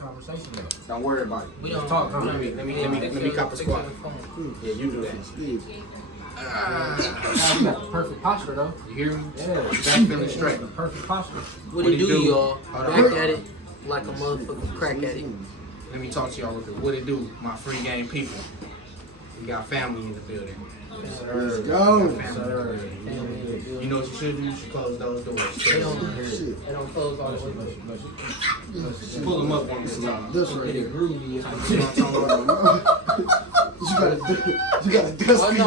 conversation though. Don't worry about it. We don't talk. Let me cop a squat. Yeah, you do that. You got the perfect posture though. You hear me? Yeah, Back feeling straight. Perfect posture. What it do, y'all? Back at it like a motherfucking crack at it. Let me talk to y'all real quick. What it do, my free game people? We got family in the building. Let's go. You know what you should do? You should close those doors. They don't close all the way. Pull them up one time. This Get right it here. groovy. You gotta dust me.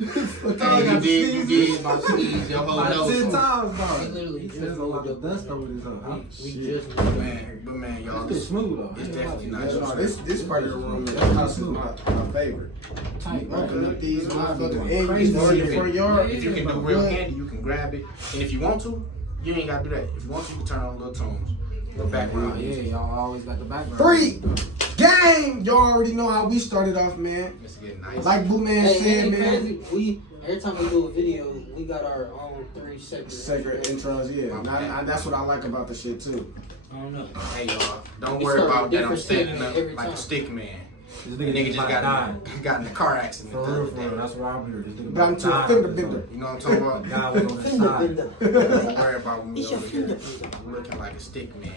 Hey, you did about sneeze your whole nose. 10 times, We dog. literally There's just a lot of dust over this we shit. just But man, y'all, It's smooth though. it's definitely not This part of the room is my favorite. tight, Open up these motherfuckers Crazy. and you start your front yard. if you can do real candy, you can grab it. And if you want to, you ain't gotta do that. If you want to, you can turn on little tunes. The background. Yeah, y'all always got the background. 3 game. Y'all already know how we started off, man. It's getting nice. Like Boo Man Hey, said, ain't man. crazy. We every time we do a video, we got our own 3 separate Intros, yeah. That's what I like about the shit too. I don't know. Hey y'all, don't We worry start about with that. I'm different standing segments up every like a time. stick man. This The nigga just died. got in a car accident. For the real, other for day. real. That's why I'm here. This nigga Got into a died. fender bender. You know what I'm talking about? Guy was on the Fender side. bender. Don't worry about me It's your over here. finger. I'm looking like a stick man.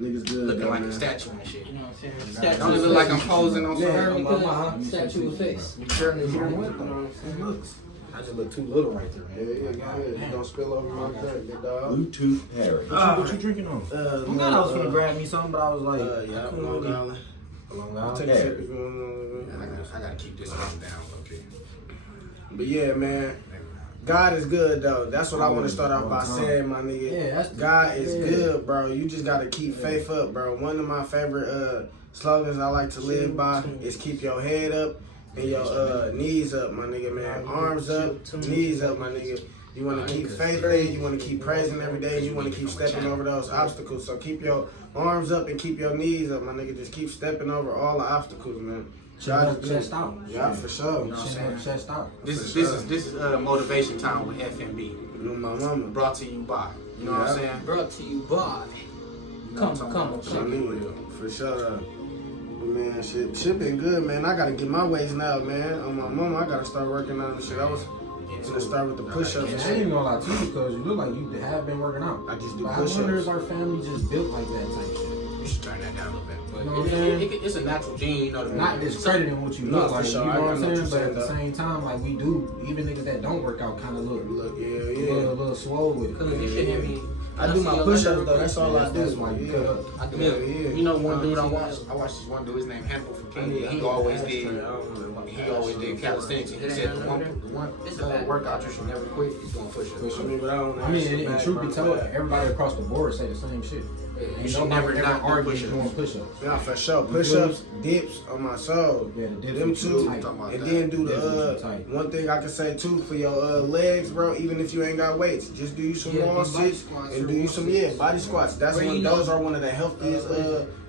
Niggas good. Looking though, like man. a statue and shit. You know what I'm saying? Don't it look like I'm posing on Yeah, something? Statue of face. You sure? You know what though? I just look too little right there, Yeah, man. yeah, go ahead. You don't spill over my crack, big dog. Bluetooth parrot. What you drinking on? I was gonna grab me something, but I was like, Yeah, I couldn't Long really. Island. Long I'll take Island. a sip if you want. I gotta keep this one down, okay? But yeah, man. God is good though. That's what I want to start off by saying, my nigga. Yeah, that's God is good, bro. You just gotta keep faith up, bro. One of my favorite slogans I like to live by is keep your head up and your knees up, my nigga, man. Arms up, knees up, my nigga. You want to keep faith in, you want to keep praising every day, you want to keep stepping over those obstacles. So keep your arms up and keep your knees up, my nigga. Just keep stepping over all the obstacles, man. God is Chest good. out. Yeah, for sure. You know what I'm saying? Chest out. This is motivation time with FMB. You know my mama. Brought to you by. You know what I'm saying? Brought to you by. You know what I'm Come, talking about? I mean, for sure. But man, shit been good, man. I gotta get my ways now, man. On my mama, I gotta start working on this shit. I was gonna start with the push-ups and I ain't shit. even gonna lie to you because you look like you have been working out. I just do But I wonder push-ups. if our family just built like that type shit. You should turn that down a little bit. But You know what I'm saying? it's a natural gene, you know. Not discrediting what you No, look for like, sure. you I know what know I'm what saying? you're But saying, at the though. same time, like we do, even niggas that don't work out kind of look Look, a yeah. little swole with it. Cause you shouldn't be. I do my push-ups though. That's all I do. That's why you cut up. I do. Yeah. You know one dude I watched this one dude, his name Hannibal from Kenya. He always did calisthenics. And he said the one workout you should never quit is doing push-ups. I mean, but I don't know. I mean, and truth be told, everybody across the board say the same shit. You should never not do argue push-ups. doing push-ups. Yeah, for sure. Push-ups, dips on my soul. Yeah, the dips Them are two. tight. And then do Dips are the tight. one thing I can say too for your legs, bro. Even if you ain't got weights, just do you some Yeah, wall do body sits squats and or do you wall some sits. body squats. That's Where one. you Those know- are one of the healthiest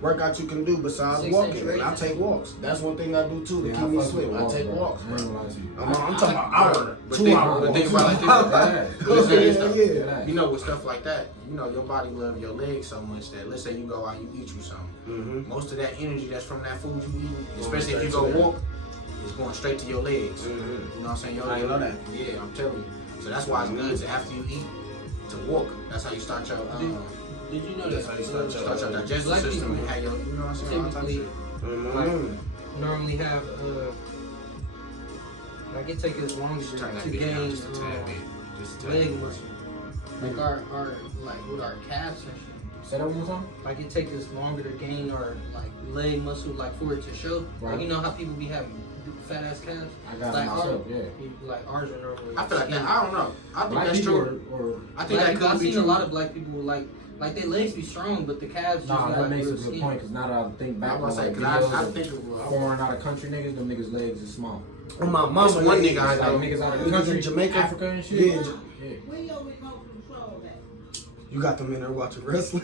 workouts you can do besides 6 walking. inch And I raises. take walks. That's one thing I do too to Yeah, keep me fuck with slim. I walks, take bro. walks, I ain't bro. gonna lie to you. I'm talking about hour, But 2 think- hours. but think about it like this. Yeah. Yeah. You know, with stuff like that, you know, your body love your legs so much that let's say you go out, you eat you something. Mhm. Most of that energy that's from that food you eat, especially if you go walk, is going straight to your legs. Mhm. You know what I'm saying? I didn't know that. Yeah, I'm telling you. So that's why it's good to after you eat to walk. That's how you start your Did you know That's that? how you start start your digestive Black system people and have your, you know what I'm saying? All types of typically shit. normally have like it takes us longer Just turn that to bit down gain just a tad bit. Just a tad leg bit. muscle. Like our like with our calves and shit. Say that one more time? Like it takes us longer to gain our like leg muscle, like for it to show. Right. Like you know how people be having fat ass calves. I got like it myself, ours, yeah. Like ours are normally. I feel like that. skinny. I don't know. I think Black that's people true. or I think Black that people, could I've be seen true. a lot of black people like their legs be strong, but the calves just nah, look that like makes a real good skinny. point because now that I think back I on was like gonna say, 'cause I videos think of of foreign out of country niggas, them niggas' legs is small. On my mama, It's one nigga I Like know. niggas out of the Niggas country, in Jamaica, Africa and shit. Yeah. Yeah. Where your remote control at? You got them in there watching wrestling.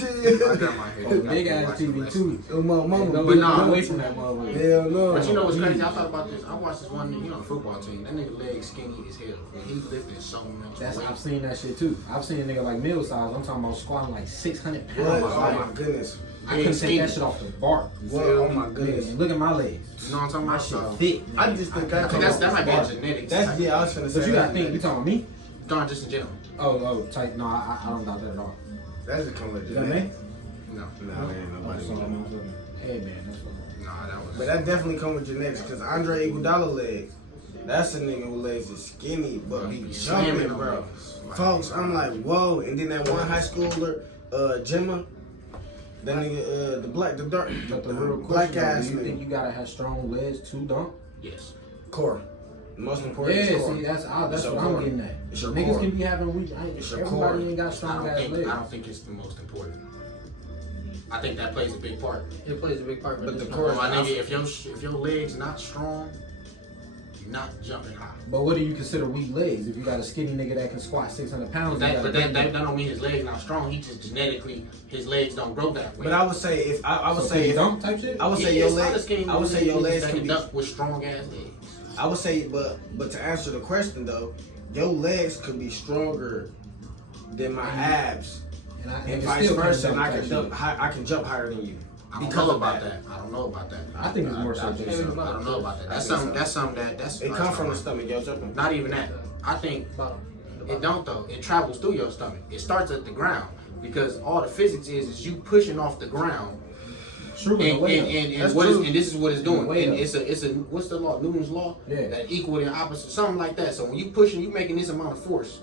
My grandma had Big ass TV too. Mama, But nah, away from that motherfucker. hell no. But you know what's crazy? I thought about this. I watched this one, football team. That nigga legs skinny as hell. And he lifting so much weight. I've seen that shit too. I've seen a nigga like middle size. I'm talking about squatting like 600 pounds. What? Oh my goodness. I couldn't take that shit off the bar. What? Oh my goodness. Look at my legs. You know what I'm talking My about? shit So, thick. I just think I think that might be a genetics. That's yeah. I was finna say. But you gotta that. think. You talking about me? Not just in general. Oh, tight. No, I don't doubt that at all. That's just come with Is that me? No. Nah, man, nobody. Hey man, that's what. Nah, that was. But that definitely come with genetics, cause Andre Iguodala legs. That's a nigga who legs is skinny, but be jumping, bro. Folks, I'm like, whoa. And then that one high schooler, Gemma, that nigga, the real black ass do you think nigga. you gotta have strong legs to dunk? Yes. Core. Most important Yeah, is core. see, that's It's what your I'm core. getting at. It's your Niggas core. can be having weak. It's your Everybody core. ain't got strong ass legs. I don't think it's the most important. I think that plays a big part. It plays a big part, But the it's core not. is My nigga, if your legs not strong, you're not jumping high. But what do you consider weak legs? If you got a skinny nigga that can squat 600 pounds, But that don't mean his legs not strong. He just genetically his legs don't grow that way. But I would say if I would say if, dunk type shit. I would say your legs. I would say your legs can be. dunk with strong ass legs. I would say, but to answer the question though, your legs could be stronger than my abs, and vice versa. And I can jump higher than you. I don't know about that. I don't know about that. I think it's more so I just. don't know about that. That's something that's It comes from the stomach, yo, jumping. Not even that. I think it don't though. It travels through your stomach. It starts at the ground because all the physics is you pushing off the ground. True, And this is what it's doing. Way And up. it's a what's the law? Newton's law? Yeah. That equal and opposite, something like that. So when you pushing, you making this amount of force.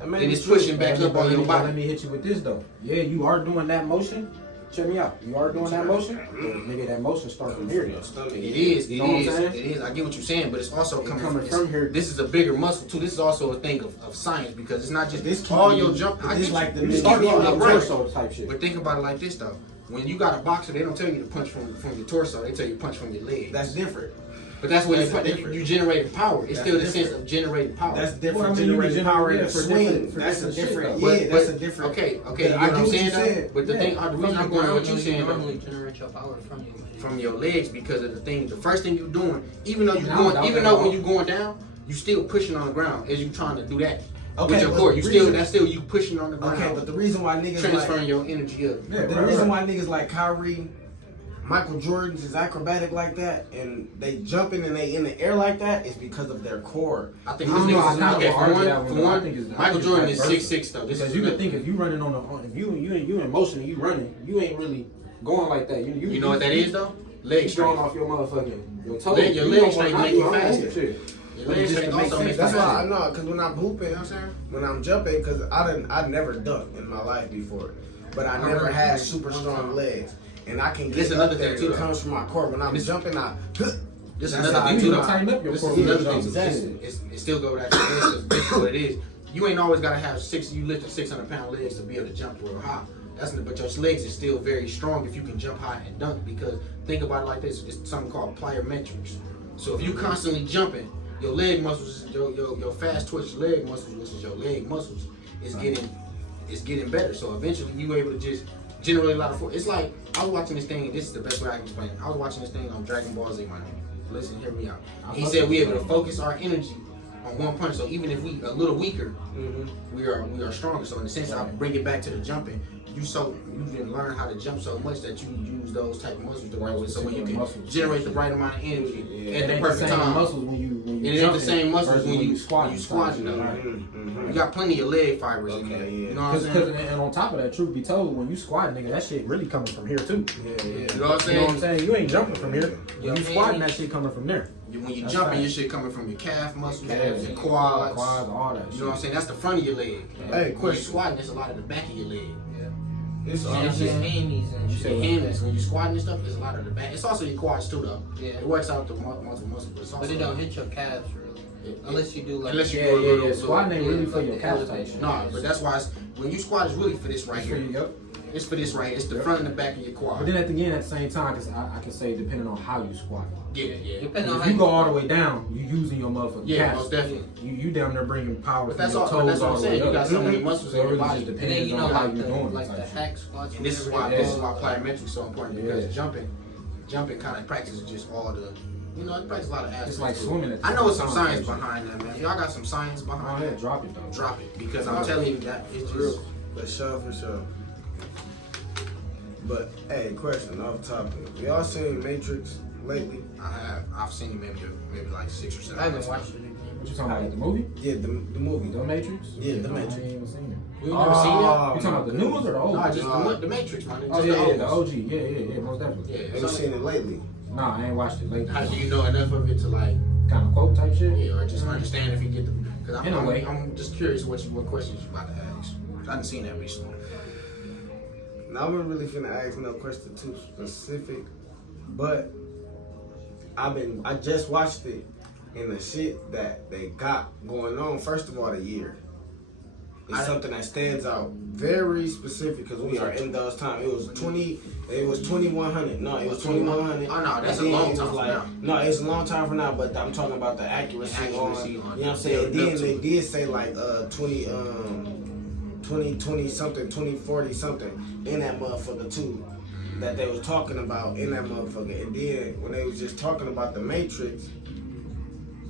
And And it's pushing back up on your Let body. me hit you with this though. Yeah, you are doing that motion. Check me out. You are doing that motion. Nigga, that motion starts from here. your stomach. It is. You know what I'm saying? It is. I get what you're saying, but it's also coming from here. This is a bigger muscle too. This is also a thing of science because it's not just This all can your be- jump. I this get like you. the You nigga start from from the the right. torso type shit. But think about it like this though. When you got a boxer, they don't tell you to punch from your torso. They tell you to punch from your leg. That's different. But that's what That's different. you generating power. It's That's still the different. sense of generating power. That's different. Well, I mean, you generating can power in generate a for swing. different- for That's a different shit, different. though. Yeah, that's a different. Okay, you But know I what I'm get saying you though? said. But the thing, the reason I'm going with what you saying though, normally generate your power from you. from your legs because of the thing. The first thing you're doing, even though I don't doubt even that though at when all. you're going down, you still pushing on the ground as you trying to do that. Okay, with your but core, the you still reason- that's still you pushing on the ground. Okay, but the reason why niggas transferring like your energy up. Yeah, the reason why niggas like Kyrie, Michael Jordan's is acrobatic like that, and they jumping and they in the air like that is because of their core. I think I this don't know, I niggas kinda okay. would For argue one, that one, for though. I one, think it's- I Michael think it's Jordan vice is versa. 6'6" though. This Because is you good. can think if you running if you in motion and you running, you ain't really going like that. You know what that is though? Leg You strength. throwing off your motherfucking your toes. Your You leg don't strength wanna make you knock faster. own shit. Your But leg it just strength makes also sense. makes That's you why I faster. know, cause when I'm hooping, you know what I'm saying? When I'm jumping, cause I never dunked in my life before, but I never had super strong legs, and I can This get another up there. thing, too, It though. comes from my core. When I'm jumping, This That's is how another I thing do too it. though. Tighten up your This core. is another Yeah, thing. exactly. It still go back to this. It's basically what it is. You ain't always gotta have you lifting 600-pound legs to be able to jump real high. But your legs is still very strong if you can jump high and dunk because think about it like this. It's something called plyometrics. So if you constantly jumping, your leg muscles, your fast twitch leg muscles, which is your leg muscles, is getting better. So eventually you able to just generate a lot of force. It's like I was watching this thing. This is the best way I can explain it. I was watching this thing on Dragon Ball Z, my nigga. Listen, hear me out. He said we able to focus our energy on one punch. So even if we a little weaker, we are stronger. So in a sense, I bring it back to the jumping. You didn't learn how to jump so much that you use those type of muscles the right way. So when you can generate the right amount of energy at the perfect time. Muscles when you It ain't the same muscles versus when you squatting. squatting though. You got plenty of leg fibers in there. Okay, yeah. You know what I'm saying? And on top of that, truth be told, when you squat, nigga, that shit really coming from here too. Yeah. You know what I'm You know what I'm saying? saying? You ain't jumping from here. When you squatting, that shit coming from there. When you That's jumping, right. your shit coming from your calf muscles, Calves, your quads. all that. You know what I'm saying? That's the front of your leg. Hey, When you question. squatting, it's a lot of the back of your leg. It's Yeah, It's yeah. just hammies and Your shit. hammies, when you squatting and stuff, there's a lot of the back. It's also your quads too, though. Yeah. It works out the multiple muscles, but it's also But it don't hit your calves really. Unless you do like Unless you yeah, do a little- Squatting ain't really for like your the calf elevation. type shit. Nah, but that's why when you squat, it's really for this right It's for here. you, yep. It's for this right here. It's the front and the back of your quad. But then at the same time, because I can say depending on how you squat. Yeah. Depending on If how you go all the way down, you using your motherfucking Yeah, calves. most definitely. You down there bringing power But from that's your all. toes That's what all I'm the saying. way You up. got so many muscles So in it your really body. just And then depends you know on how like you're the doing like it. the type shit. hack squats. And this is why Yeah. plyometrics is so important because jumping kind of practices just all the. It practices a lot of aspects. It's like to it. swimming at the I know it's same some time, science type shit. behind that, man. If y'all got some science Go behind ahead, that, drop it though. drop it because I'm telling you that it's just. For sure. But hey, question off topic. Y'all seen Matrix lately? I've seen maybe like 6 or 7. I haven't watched it again. What you talking about? The movie? Yeah, the movie. The Matrix? Yeah, The No, Matrix. I ain't even seen it. You never seen it? You talking about the new ones or the old No, ones? just the Matrix, man. Oh yeah, the OG. Yeah, most definitely. Yeah, Have you seen it lately? Nah, I ain't watched it lately. How do you know enough of it to like, Kind of quote type shit? yeah, or just understand if you get the? Because In a way. I'm just curious what questions you about to ask. I haven't seen that recently. Now, I wasn't really finna ask no question too specific, but I just watched it, and the shit that they got going on. First of all, the year. It's something that stands out very specific because we are in those times. It was 2100. No, it was 2100. Oh no, that's a And then long it time was from now. No, it's a long time from now, but I'm talking about the accuracy, on, you know what I'm saying? yeah, Then they did say like 2020 something, 2040 something in that motherfucker too. That they was talking about in that motherfucker. And then when they was just talking about the Matrix,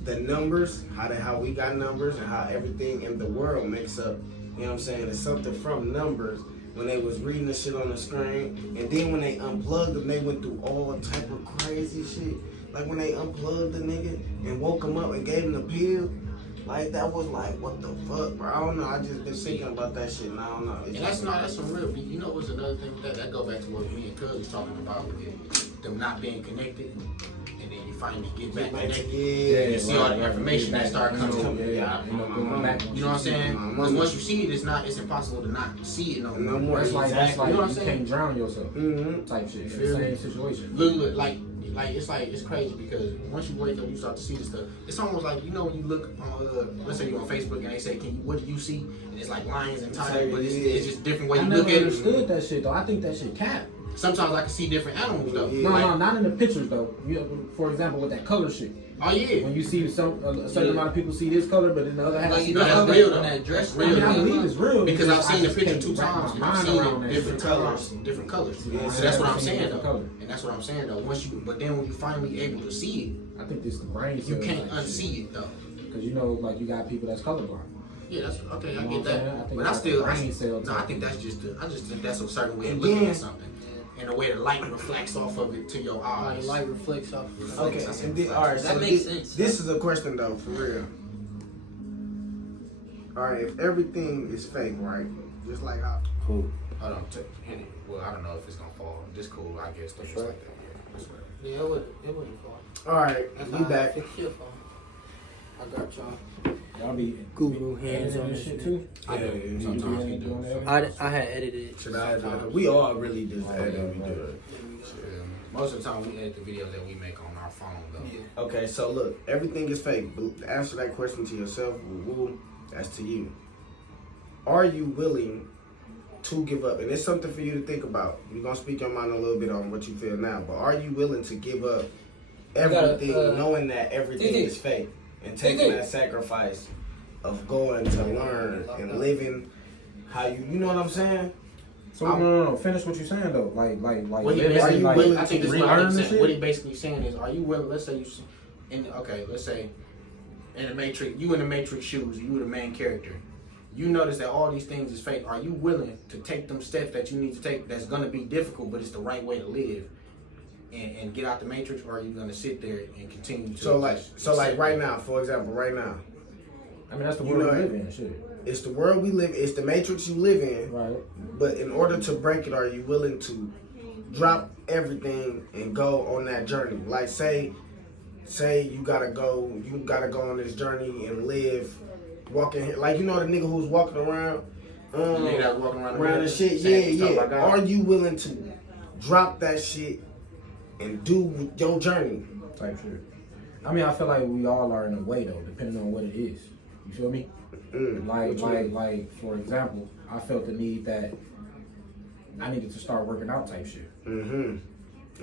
the numbers, how we got numbers and how everything in the world makes up, you know what I'm saying? It's something from numbers when they was reading the shit on the screen. And then when they unplugged them, they went through all type of crazy shit. Like when they unplugged the nigga and woke him up and gave him the pill, like that was like, what the fuck, bro? I don't know. I just been thinking about that shit and I don't know. And that's some real. You know what's another thing with that go back to what me and Cuz was talking about with them not being connected, and then you finally get back connected. Yeah, You see all the information that start coming. Yeah, You know what I'm saying? Because once you see it, it's impossible to not see it no more. No more. That's like, Exactly. you You know what I'm can't saying? drown yourself. Mm-hmm. Type shit. Feel me? Same situation. Look, like it's crazy because once you wake up, you start to see this stuff. It's almost like when you look on, let's say you're on Facebook and they say, what do you see? And it's like lions and tigers, but it's just different way I you never look at understood it. that shit though. I think that shit cap. Sometimes I can see different animals though. Yeah. No, not in the pictures though. For example, with that color shit. Oh yeah. When you see a certain amount of people see this color, but then the other half Like see you this know that's color. real, on though. that dress. Real, I mean, I yeah. believe it's real Because I've I seen the just picture can't 2 wrap times. my I've mind seen around it that different shit. colors, different colors. Yeah, So that's what I'm I've seen saying different though. colors. And that's what I'm saying though. But then when you finally able to see I think this the brain it, you cells can't type shit. unsee it though. Because like you got people that's colorblind. Yeah, that's okay. You I know get what I'm saying? I that, think but I it's still, like a brain cell no, I type. think that's I just think that's a certain way of And looking then- at something, and the way the light reflects off of it to your eyes. Light reflects off. Okay, and then, all right, That so makes sense. This is a question though, for real. All right, if everything is fake, right? Just like how. Cool. Hold on, hit it. Well, I don't know if it's gonna fall. This cool, I guess. Just like that. Yeah, that's right. Yeah, it wouldn't fall. All right, That's we how back. Fix your phone. I got y'all. Y'all be Guru hands editing on this this shit shit. too. I do. Yeah, You Sometimes be we doing do. that? I had edited it. Should I? sometimes. We all really just edit. We do. Most of the time, we edit the videos that we make on our phone, though. Yeah. Okay, so look, everything is fake. But answer that question to yourself. Woo, that's to you. Are you willing to give up? And it's something for you to think about. You're gonna speak your mind a little bit on what you feel now, but are you willing to give up everything, knowing that everything TT. is fake, and taking that sacrifice of going to learn and living how you know what I'm saying? So no. Finish what you're saying though. Like What he living, basically, like, willing I think this is relearn what, this shit? what he basically saying is, are you willing? Let's say let's say in the Matrix, you in the Matrix shoes, you the main character. You notice that all these things is fake. Are you willing to take them steps that you need to take? That's gonna be difficult, but it's the right way to live, and get out the Matrix, or are you gonna sit there and continue to? So like accept right it? now, for example, right now, I mean that's the You world know we it. live in. Shit. it's the world we live. It's the Matrix you live in. Right. But in order to break it, are you willing to drop everything and go on that journey? Like say you gotta go on this journey and live, walking like the nigga who's walking around, The nigga that was walking around and shit. saying stuff Yeah. like that. Are you willing to drop that shit and do your journey? Type shit. I mean, I feel like we all are in a way though, depending on what it is. You feel me? What you mean? Like for example, I felt the need that I needed to start working out type shit.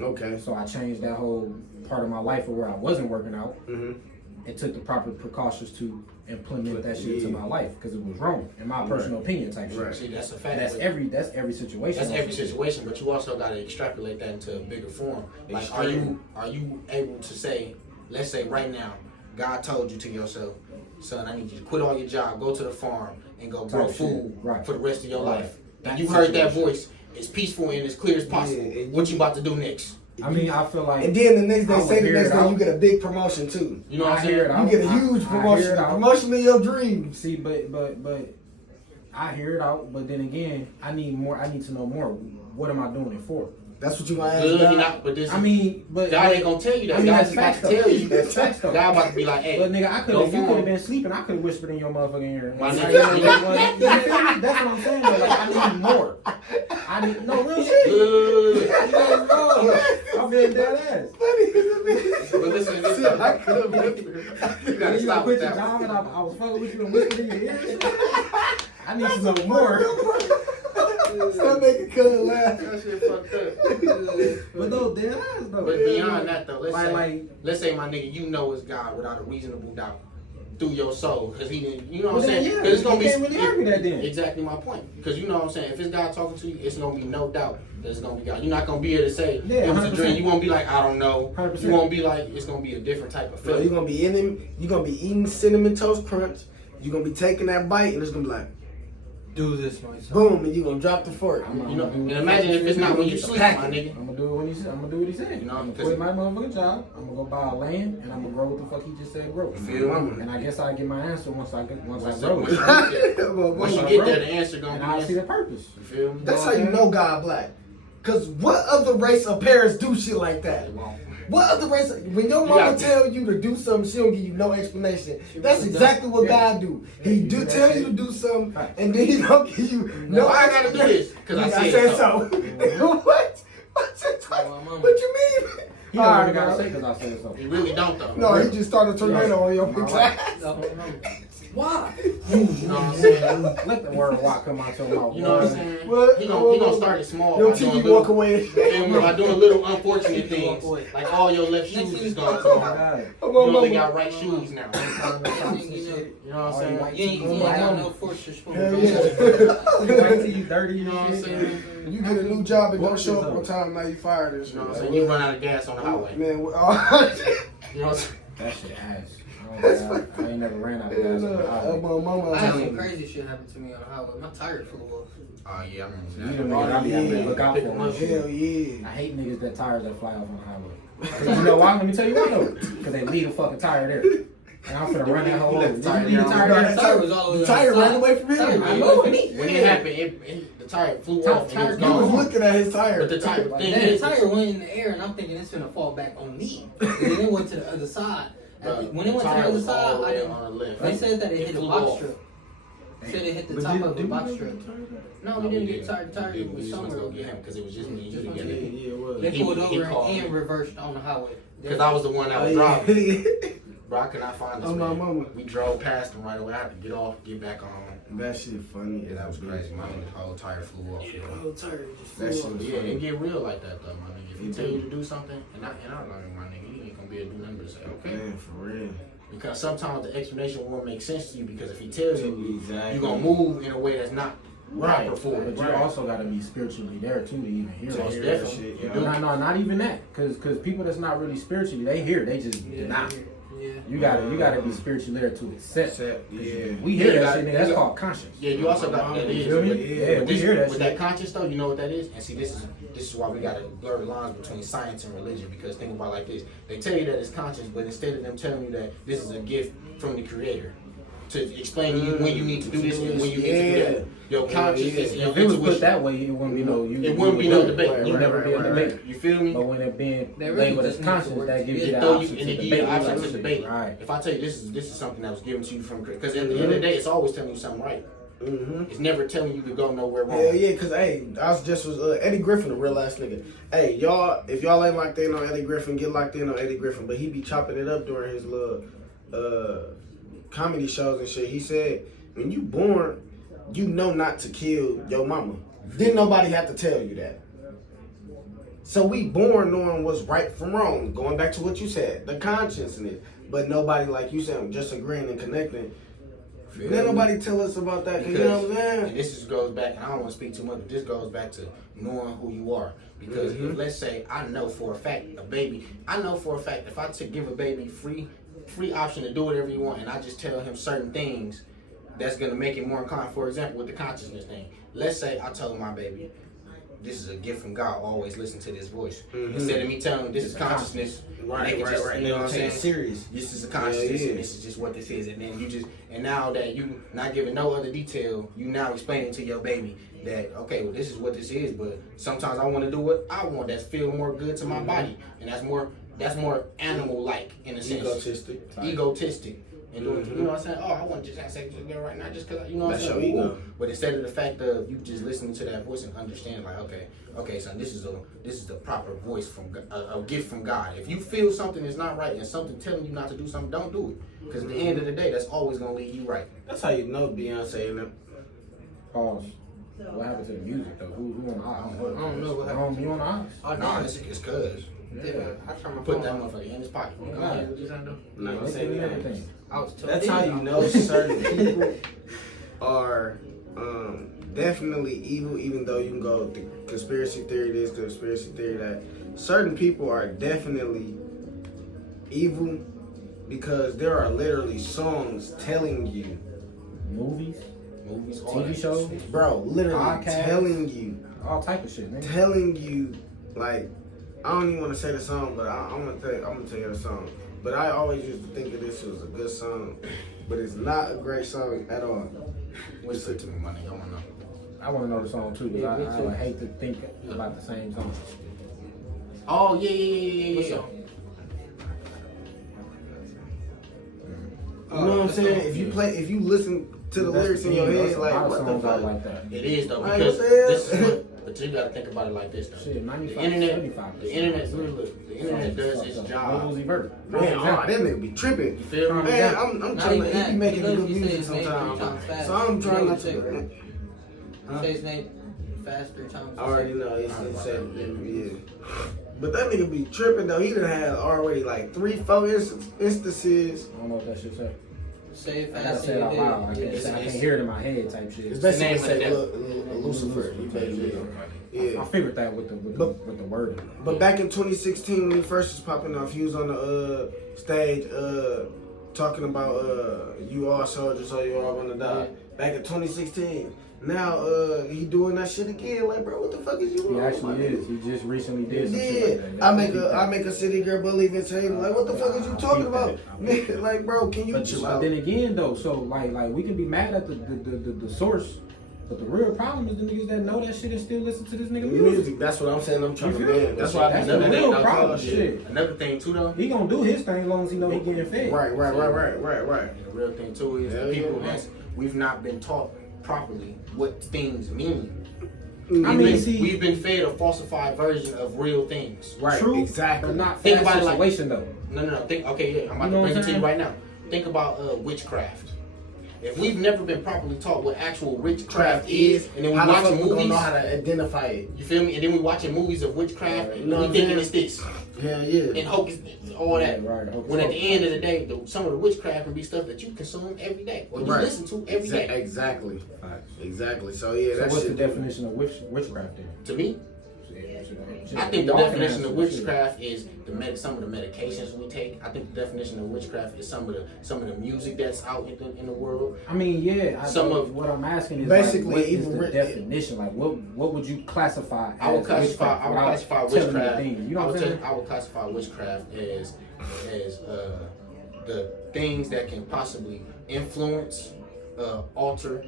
Okay. So I changed that whole part of my life where I wasn't working out and took the proper precautions to implement that shit into my life because it was wrong in my personal opinion type shit. See, that's a fact. That's every situation. That's every situation, but you also got to extrapolate that into a bigger form. Like, are you able to say, let's say right now, God told you to yourself, son, I need you to quit all your job, go to the farm, and go grow food for the rest of your life. And you heard that voice. It's peaceful and as clear as possible. Yeah, what you about to do next? I mean, I feel like. And then the next day, say the next day, you get a big promotion too. You know what I'm saying? You get a huge promotion, the promotion of your dreams. See, but I hear it out. But then again, I need more. I need to know more. What am I doing it for? That's what you gonna ask God. But I mean, but God ain't gonna tell you that. I mean, God that's just about facts to tell you. That's facts though. God about to be like, hey, but nigga, you could have been sleeping. I could have whispered in your motherfucking ear. That's what I'm saying. Though. Like, I need more. I need no real shit. I'm being dead ass. But listen, I could have been. You gotta stop quit with your that. job and I was fucking with you and whispered in your ear. I need to know more. Stop making Cuz laugh. That shit fucked up. But no, dead ass though. But beyond that though, Like, let's say my nigga, you know it's God without a reasonable doubt through your soul, because he didn't. You know what I'm saying? Yeah, Because it's gonna be. can't really argue that then. Exactly my point. Because you know what I'm saying. If it's God talking to you, it's gonna be no doubt that it's gonna be God. You're not gonna be able to say it was a 100%. dream. You won't be like, I don't know. 100%. You won't be like, it's gonna be a different type of Bro, feeling. you're gonna be eating cinnamon toast crunch. You're gonna be taking that bite, and it's gonna be like, Do this myself. boom, and you're gonna drop the fork. You know, and imagine if it's not when you sleep, my nigga. I'm gonna do it when he said. I'm gonna do what he said. You know, I'm gonna because- quit my motherfucking job. I'm gonna go buy a land and I'm gonna grow what the fuck he just said grow. Feel me? And I guess I get my answer once I grow Once it. you get there, the answer And gonna I'll be see the purpose. You feel me? That's how you know God black. Cause what other race of parents do shit like that? It won't. What other race? When your You mama gotta- tell you to do something, she don't give you no explanation. That's exactly what God do. He do tell you to do something, and then he don't give you no. Why I gotta do this? Because I said so. What? What you mean? He All don't right, really gotta bro. say because I said so. You really don't though. No, he just started a tornado on your big ass. Why? You know what I'm saying? Let the word walk come out your mouth. You know what I'm saying? What? He gonna start it small. Your by doing TV little- walk away. By doing little unfortunate things, Walk away. like all your left shoes is gone tomorrow. You Come on, only mama. got right shoes now. You know what I'm saying? You ain't got no force your spoon. Hell yeah. You dirty, You know what I'm saying? You get a new job and don't show up on time, now you fired and You shit. know what I'm saying? You run out of gas on the highway. Man, You know what I'm saying? That shit ass. I ain't never ran out of gas. on the highway. my mama. I had some crazy shit happen to me on the highway. My tire flew off. Oh yeah, I remember You that. the nigga I be having to look out for. Hell yeah. I hate niggas that tires that fly off on the highway. 'Cause you know why? Let me tell you why though. Because they leave a fucking tire there. And I'm finna run that whole over. Did you leave the tire The there? tire was all over The tire ran away from Tire him. ran away from me. When it happened, the tire flew off and it was He was gone. looking at his tire. But the tire thing Then the is, tire went in the air, and I'm thinking it's gonna fall back on me. And then it went to the other side. When it went to the tire other was all side, the I way didn't. on the left. They said that it hit a flew box off. strip. They said it hit the But top did- of the did box we strip. get tired? No, we didn't get tired. Tired We was just went to somewhere. go get him because it was just me and you together. Yeah, it was. They He- pulled he over called and me. reversed on the highway. Because I was the one that was Oh, driving. yeah. Bro, I could not find this Oh, my man. mama. We drove past him right away. I had to get off, get back on. That shit funny. Yeah, that was crazy. My whole tire flew off. The whole tire just That flew shit off. was Yeah, it get real like that though, my nigga. If he It tell do. you to do something, and I learned, my nigga, you ain't gonna be able to do nothing but say, okay. Man, for real. Because sometimes the explanation won't make sense to you because if he tells you, Exactly. you're gonna move in a way that's not Right. proper for it. But you also gotta be spiritually there too to even hear Most that. definitely. shit, You yeah. do. No, not even that. Cause people that's not really spiritually, they hear, they just deny. Yeah. You gotta be spiritually there to accept. Yeah. We hear Yeah, you that gotta- shit, nigga. That's you called conscience. Yeah, you also got that You is. feel me? But- Yeah, but we this- hear that with shit. that conscience though, you know what that is? And see, this is why we gotta blur the lines between science and religion. Because think about it like this: they tell you that it's conscious, but instead of them telling you that this is a gift from the Creator to explain to you when you need to do this and when you need to do that, your consciousness and your If it was put intuition. that way, it wouldn't be no. It wouldn't be no debate. You'd never be a debate. You feel me? But when it being They really labeled as just need to conscience, work that gives you It the throw option you and to it give you the debate. option to debate. Right. If I tell you this is something that was given to you from because at the end of the day, it's always telling you something right. Mm-hmm. It's never telling you to go nowhere wrong. Hell yeah, cause hey, I was just was Eddie Griffin, a real ass nigga. Hey, y'all, if y'all ain't locked in on Eddie Griffin, get locked in on Eddie Griffin. But he be chopping it up during his little comedy shows and shit. He said, when you born, you know not to kill your mama. Didn't nobody have to tell you that. So we born knowing what's right from wrong. Going back to what you said, the consciousness. But nobody, like you said, just agreeing and connecting. Didn't nobody tell us about that. Because, you know what I'm saying? and this just goes back, and I don't want to speak too much, but this goes back to knowing who you are. Because if, let's say, I know for a fact, if I give a baby free option to do whatever you want, and I just tell him certain things that's going to make it more inclined. For example, with the consciousness thing. Let's say I told my baby, this is a gift from God, always listen to this voice. Instead of me telling them this is consciousness, Right. You know what I'm saying? Serious. This is a consciousness, and this is just what this is. And then now that you not giving no other detail, you now explaining to your baby that, okay, well, this is what this is, but sometimes I want to do what I want that's feel more good to my body. And that's more animal-like in a sense. Egotistic. And doing, you know what I'm saying? Oh, I want to just have sex with a girl right now just because, you know what I'm saying? Your ego. But instead of the fact of you just listening to that voice and understand, like, okay, son, this is the proper voice from a gift from God. If you feel something is not right and something telling you not to do something, don't do it. Because at the end of the day, that's always gonna lead you right. That's how you know Beyonce and them. Pause. What happened to the music though? Who on the eyes? I don't know what happened. You on the eyes? Oh, No, it's cuz. Yeah, I turned my Put phone that off. motherfucker in his pocket. Go ahead, what you trying to do? I'm not gonna say They do anything. everything. I was told That's how you know certain people are definitely evil, even though you can go the conspiracy theory this, conspiracy theory that. Certain people are definitely evil because there are literally songs telling you, Movies, all TV that shows, shit. bro, literally Podcasts. telling you, all type of shit, man. telling you, like, I don't even want to say the song, but I'm gonna tell you the song. But I always used to think of this as a good song, but it's not a great song at all. Whisper it to me, my nigga. I wanna know. I want to know the song too, Yeah, me because too. I hate to think about the same song. Oh yeah. What's up? You know what I'm saying? If you listen to the lyrics in your head, like, what the fuck? like that. It is though, Like, because what the hell? this is what, but you gotta think about it like this though. Shit, 95, The internet, 75%. the internet does its job. Man, that nigga be tripping. You feel me? Man, I'm Not telling you, even he be that. making Look, good you say music his name sometimes. 3 times fast. So I'm trying You know not what to. you say his name fast 3 times. I already know. He said, yeah. But that nigga be tripping though. He done had already like 3-4 instances. I don't know what that shit said. Say it I gotta fast say it out in loud. I your can't, head. I can't hear it in my head type shit. It's the basically name of say the Lucifer. Yeah. I figured that with the wording. But back in 2016, when he first was popping off, he was on the stage talking about you all soldiers, so you all gonna die. Back in 2016. Now he doing that shit again. Like, bro, what the fuck is you He doing? actually is. He just recently did some Yeah, shit like that. I make a city girl believe in Satan. Like, what the fuck is you talking about? Nigga, like, bro, can you But chill out? then again, though, so like we can be mad at the source, but the real problem is the niggas that know that shit and still listen to this nigga music. That's what I'm saying. I'm trying to You feel me? man. That's why I That's be the doing real that. problem. Shit. Another thing too though. He gonna do his thing as long as he know he getting fed. Right. And the real thing too is Hell the people yeah. we've not been taught properly what things mean. I mean, We've been fed a falsified version of real things. Right, True, exactly. but not Think fast about it like- situation though. No. Think. Okay, yeah. I'm about You know to what bring I'm it to you saying? right now. Think about witchcraft. If we've never been properly taught what actual witchcraft is, and then we how the watch fuck we gonna movies, know how to identify it? you feel me? And then we watching movies of witchcraft, You and know we what I'm thinking saying? it's this. Hell yeah. And hocus, all that. Right, hocus When at the pocus. end of the day, some of the witchcraft can be stuff that you consume every day, or you Right. listen to every day. Exactly. Facts. Exactly. So yeah, So that's what's the definition of witchcraft then? To me, Shit, I think the y'all can definition answer of this shit. witchcraft is some of the medications we take. I think the definition of witchcraft is some of the music that's out in the world. I mean, yeah. What I'm asking is basically, like, what is even the definition? Like, what would you classify? I would as classify witchcraft without telling me witchcraft. things? You know what I'm saying? I would classify witchcraft as the things that can possibly influence, alter,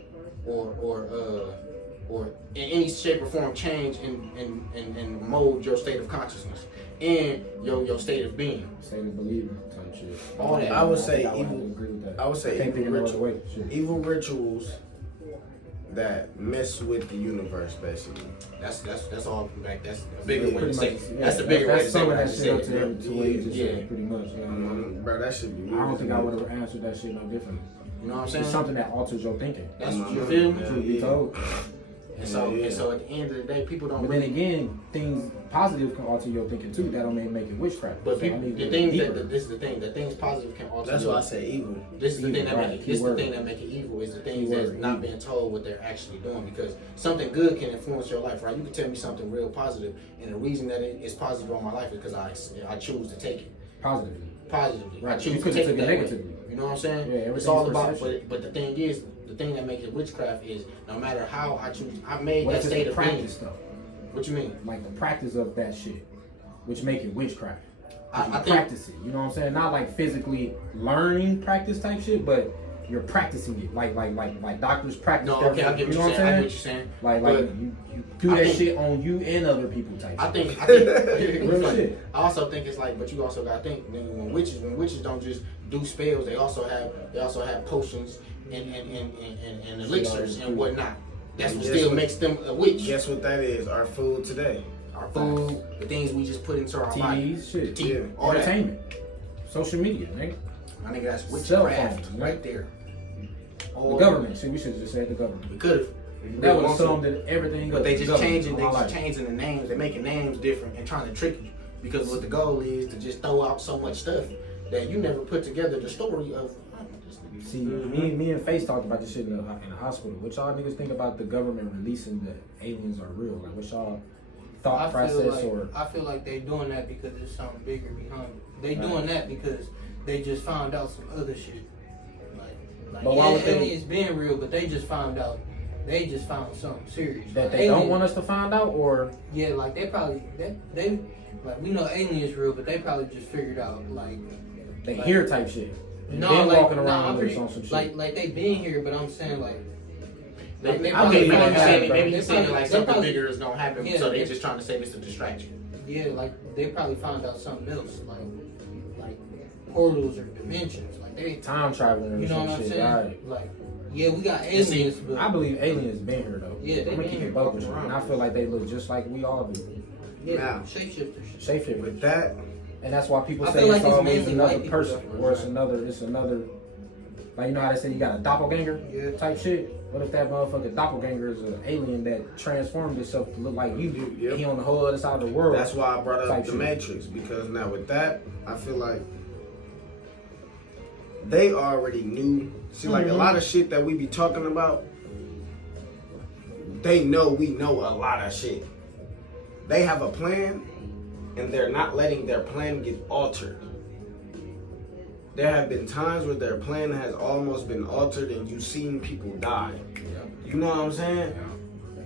or in any shape or form change and mold your state of consciousness and your state of being. Say the believer type shit. All that. I would say I would evil. agree with that. I would say Can't think evil of no other way. Shit. evil rituals that mess with the universe, basically. That's all. Like that's a bigger way to Pretty say. much, That's the bigger way to say some of what I that just shit up said. to every 2 ways. Yeah. Pretty much. You know what I mean? Bro, that should be. I don't think I would have answered that shit no different. You know what I'm saying? It's something that alters your thinking. That's what you feel me. Truth be told. And so at the end of the day, people don't. But really, then again, things positive can alter your thinking too. That don't make it witchcraft. But So people, I mean, the things deeper. that this is the thing. The things positive can alter. That's your, why I say evil. This is the thing that Evil, make right, it. This is the keyword. thing that make it evil is the things Keyword, that's not evil. being told what they're actually doing. Because something good can influence your life, right? You can tell me something real positive, and the reason that it is positive on my life is because I choose to take it Positively. positively. Right. I choose You to could've take took it it that way. negatively. You know what I'm saying? Yeah, It's everything's all about. perception. But the thing is, the thing that makes it witchcraft is no matter how I choose, I made What that if it's state the of being. practice though? What you mean? Like the practice of that shit, which make it witchcraft. I You think- practice it. You know what I'm saying? Not like physically learning practice type shit, but you're practicing it. Like doctors practice. No, their okay, I work, get what you you're know saying. what I I'm get saying? what you're saying. Like But you do I that think- shit on you and other people type. I shit. think Real shit. I also think it's like, but you also gotta think when witches don't just do spells, they also have potions and elixirs and whatnot. That's what Yes, still what- makes them a witch. Guess what that is? Our food today. Our food, the things we just put into our body, TVs, shit, TV, all that. entertainment, social media, nigga. My nigga, that's Cell witchcraft phones, right there. The government. See, we should have just said the government. We could have. That would assume that everything. But they just government changing, all they my just life. changing the names. They're making names different and trying to trick you. Because what the goal is to just throw out so much stuff that you never put together the story of. This nigga. See, me and Face talked about this shit in the hospital. What y'all niggas think about the government releasing that aliens are real? Like, what y'all thought process or? I feel like they doing that because there's something bigger behind it. They doing that because they just found out some other shit. Like But why would they- aliens being real, but they just found out. They just found something serious. That Like, they don't aliens- want us to find out, or Yeah, like they probably they like we know aliens real, but they probably just figured out like they like- hear type shit. And no, then like walking no, around I'm with pretty, on some shit. like they been here, but I'm saying like they Okay, probably maybe found he's out- saying bro. maybe they he's saying probably- like they something probably- bigger is gonna happen, Yeah, so they're they- just trying to say this to distract you. Yeah, like they probably found out something else, like portals or dimensions, like they. time traveling or You know some what I'm shit. saying? Right. Like, yeah, we got aliens, but I believe aliens been here though. Yeah, they I'm gonna been keep here it buck with walking you, around. and I feel like they look just like we all do. yeah, Now. shapeshifters. Shapeshifters. With that, And that's why people I say feel it's like it's always mainly another white people, person, though. or it's another. Like, you know how they say you got a doppelganger Yeah. type shit. What if that motherfucking doppelganger is an alien that transformed itself to look like you? Yep. He on the whole other side of the world. that's why I brought up Type the shit. Matrix, because now with that, I feel like they already knew. See, like a lot of shit that we be talking about, they know we know a lot of shit. They have a plan, and they're not letting their plan get altered. There have been times where their plan has almost been altered, and you've seen people die. You know what I'm saying?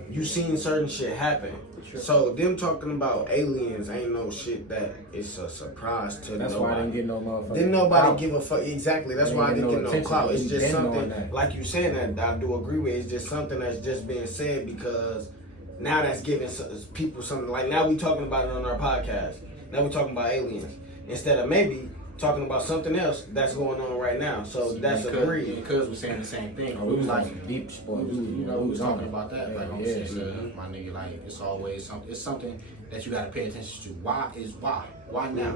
You seen certain shit happen. So them talking about aliens ain't no shit that it's a surprise to That's nobody. why I didn't get no motherfucker. Didn't nobody clout. give a fuck. Exactly. That's They why I didn't didn't get get no no clout. It's attention. just We been something, knowing that. like you saying, that I do agree with. It's just something that's just being said because now that's giving people something. Like now we talking about it on our podcast. Now we talking about aliens instead of maybe talking about something else that's going on right now. So that's agreed. Because we're saying the same thing. Oh, We was like, like deep sport. we was on talking it. about that. Like I'm Yeah, saying, my nigga, like it's always something. It's something that you gotta pay attention to. Why? Why now?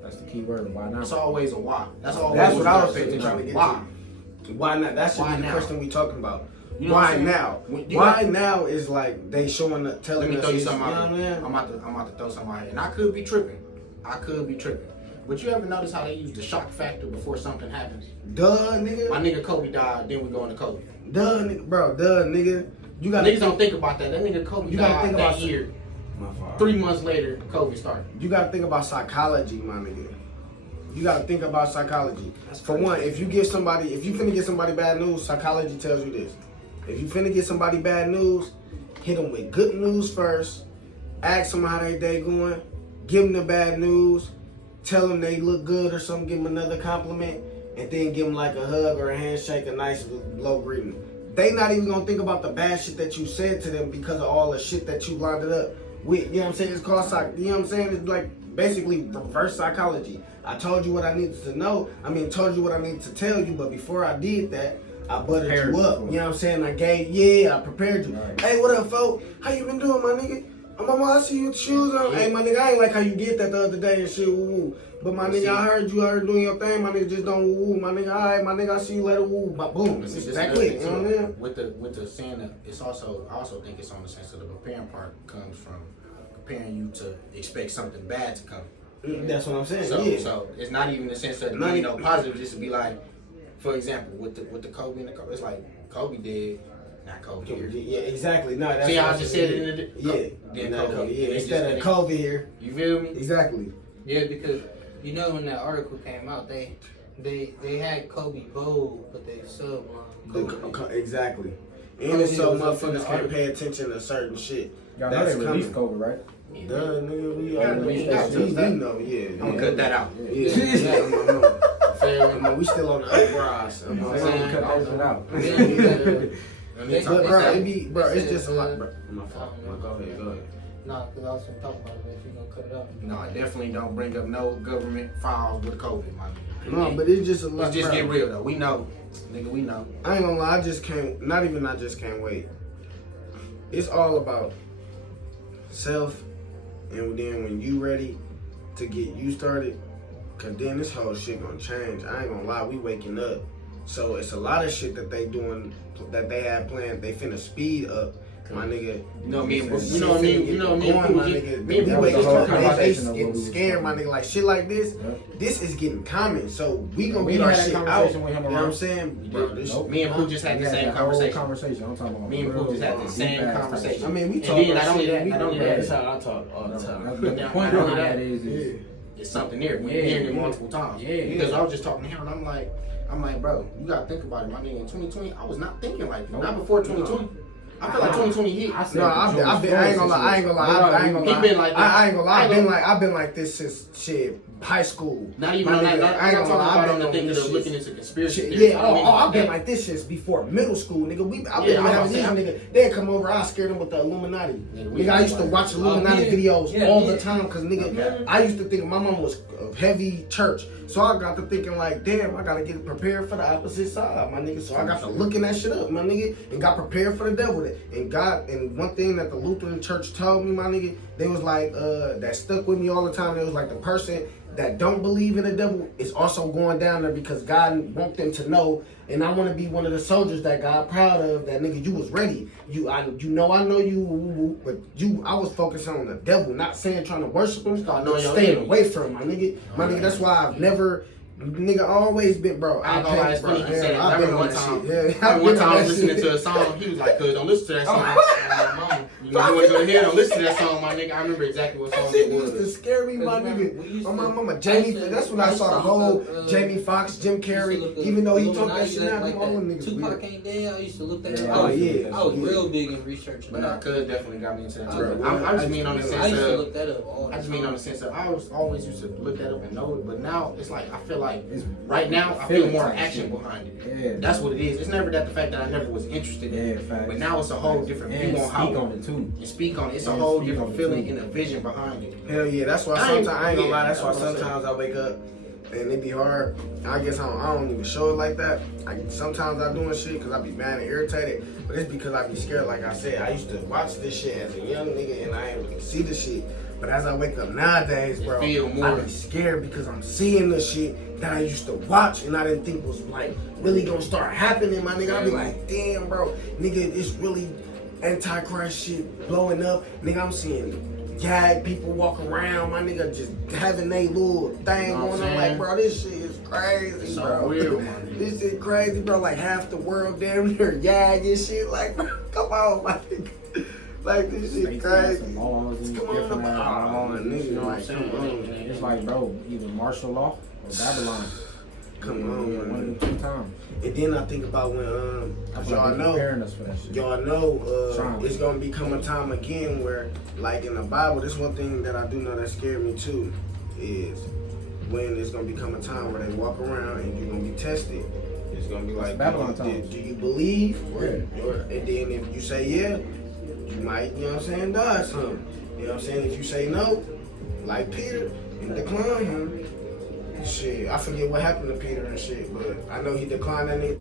That's the key word. Why not? It's always a why. That's always That's you what I gotta was pay attention trying to get Why? to. Why not? That should Why be the now? question we talking about. You know what Why I'm saying? now? When you Why got- now is like they showing, Let telling me us. throw you it's- something out know there. what I mean? I'm about to throw something out here, and I could be tripping. But you ever notice how they use the shock factor before something happens? Duh, nigga. My nigga Kobe died, then we go into Kobe. Duh, nigga. Bro, duh, nigga. You gotta Niggas don't think about that. That nigga Kobe You gotta died think that about- year. My fault. 3 months later, Kobe started. You gotta think about psychology, my nigga. You gotta think about psychology. For one, if you finna get somebody bad news, psychology tells you this. If you finna get somebody bad news, hit them with good news first. Ask them how their day going. Give them the bad news. Tell them they look good or something. Give them another compliment. And then give them like a hug or a handshake, a nice low greeting. They not even gonna think about the bad shit that you said to them because of all the shit that you lined it up with. You know what I'm saying? It's called you know what I'm saying? It's like basically reverse psychology. I told you what I needed to know. Told you what I needed to tell you, but before I did that, I buttered Prepared you up. you. You know what I'm saying? I prepared you. Right. Hey, what up, folk? How you been doing, my nigga? Mama, I see you with the shoes on. Hey, my nigga, I ain't like how you did that the other day and shit, woo. But my nigga, I heard you out doing your thing. My nigga, just don't woo. My nigga, alright, my nigga, I see you later, woo. But boom, it's just that quick. You know what I mean? With the saying that it's also, I also think it's on the sense of the preparing part comes from preparing you to expect something bad to come. That's what I'm saying. So it's not even the sense of positive, just to be like, for example, with the Kobe and the Kobe, it's like Kobe did, not Kobe here. Yeah, exactly. No, that's see, I just said it in the then Kobe. Yeah, instead of Kobe here. You feel me? Exactly. Yeah, because you know when that article came out, they had Kobe bold, but they subbed Kobe. Exactly. And it's so motherfuckers can't pay attention to certain shit. Y'all know they released Kobe, right? Duh, nigga, we know, yeah. I'm gonna cut that out. Yeah. We still on the uprise. I'm gonna cut that shit out. But bro, it's just a lot, bro. My fault. Go ahead. Nah, because I was gonna talk about it, but if you're gonna cut it out. No, I definitely don't bring up no government files with COVID, my nigga. No, but it's just a lot. Let's just get real though. We know, nigga. We know. I ain't gonna lie. I just can't wait. It's all about self, and then when you ready to get you started, cause then this whole shit gonna change. I ain't gonna lie. We waking up, so it's a lot of shit that they doing that they have planned. They finna speed up. My nigga, you know me and me and they getting scared, my nigga. Like shit like this, this is getting common. So we gonna get our shit out. You know what I'm saying, bro? Me and Pooh just had the same conversation. I'm talking about. Me and Pooh just had the same conversation. I mean, we talk about shit. Not only that, that's how I talk all the time. The point of that is it's something there. We hearing it multiple times. Because I was just talking to him, and I'm like, bro, you gotta think about it, my nigga. In 2020, I was not thinking like that. Not before 2020. I feel like 2020 hit. I ain't gonna lie. I've been like this since shit high school. Not even on that. I ain't gonna lie. I've been thinking of looking into conspiracy theories. Yeah. I've been like this since before middle school, nigga. I've been having these nigga. They'd come over. I scared them with the Illuminati. Nigga, I used to watch Illuminati videos all the time, cause nigga, I used to think my mom was a heavy church. So I got to thinking like, damn, I gotta get prepared for the opposite side, my nigga. So I got to looking that shit up, my nigga, and got prepared for the devil. And one thing that the Lutheran church told me, my nigga, they was like, that stuck with me all the time. It was like the person that don't believe in the devil is also going down there because God want them to know. And I want to be one of the soldiers that God proud of. That nigga, you was ready. I know you, but I was focused on the devil, not saying trying to worship him, staying away from him, my nigga. My nigga, that's why I've never. Nigga, always been, bro. I ain't gonna lie, it's funny you said that. I remember one time I was listening to a song. He was like, "Cuz don't listen to that song." You know, you want to go ahead, don't listen to that song, my nigga. I remember exactly what song it was. Used to scare me, my nigga. My mama, Jamie. That's when I saw the whole Jamie Foxx, Jim Carrey. Even though he talked that shit out, all them niggas. Tupac ain't dead. I used to look that up. Oh yeah, I was real big in researching. But nah, cuz definitely got me into that too. I just mean on the sense of. I used to look that up. I just mean on the sense of I was always used to look that up and know it, but now it's like I feel like right now I feel more action behind it. Yeah, that's what it is. It's never that the fact that I never was interested in it, but now it's a whole different view on how speak on it too. And speak on it. It's a whole different feeling and a vision behind it. Hell yeah, that's why sometimes I ain't gonna lie. That's why sometimes I wake up and it be hard. I guess I don't even show it like that. Sometimes I doing shit because I be mad and irritated, but it's because I be scared. Like I said, I used to watch this shit as a young nigga and I ain't really see the shit. But as I wake up nowadays, bro, I be scared because I'm seeing the shit that I used to watch and I didn't think was like really gonna start happening, my nigga. I be like, damn, bro, nigga, it's really Antichrist shit blowing up. Nigga, I'm seeing gag people walk around, my nigga, just having they little thing going on. Like, bro, this shit is crazy, so bro. Weird, man. This shit crazy, bro. Like half the world damn near gag and shit. Like, bro, come on, my nigga. Like, this shit crazy. Come on, nigga. You know what I'm saying? It's like, bro, either martial law or Babylon. Come on, one of the 2 times. And then I think about when y'all know it's gonna become a time again where, like in the Bible, this one thing that I do know that scared me too is when it's gonna become a time where they walk around and you're gonna be tested. It's gonna be like, do you believe? And then if you say yeah, you might, you know what I'm saying, die something. You know what I'm saying? If you say no, like Peter, and decline him, shit, I forget what happened to Peter and shit, but I know he declined that nigga.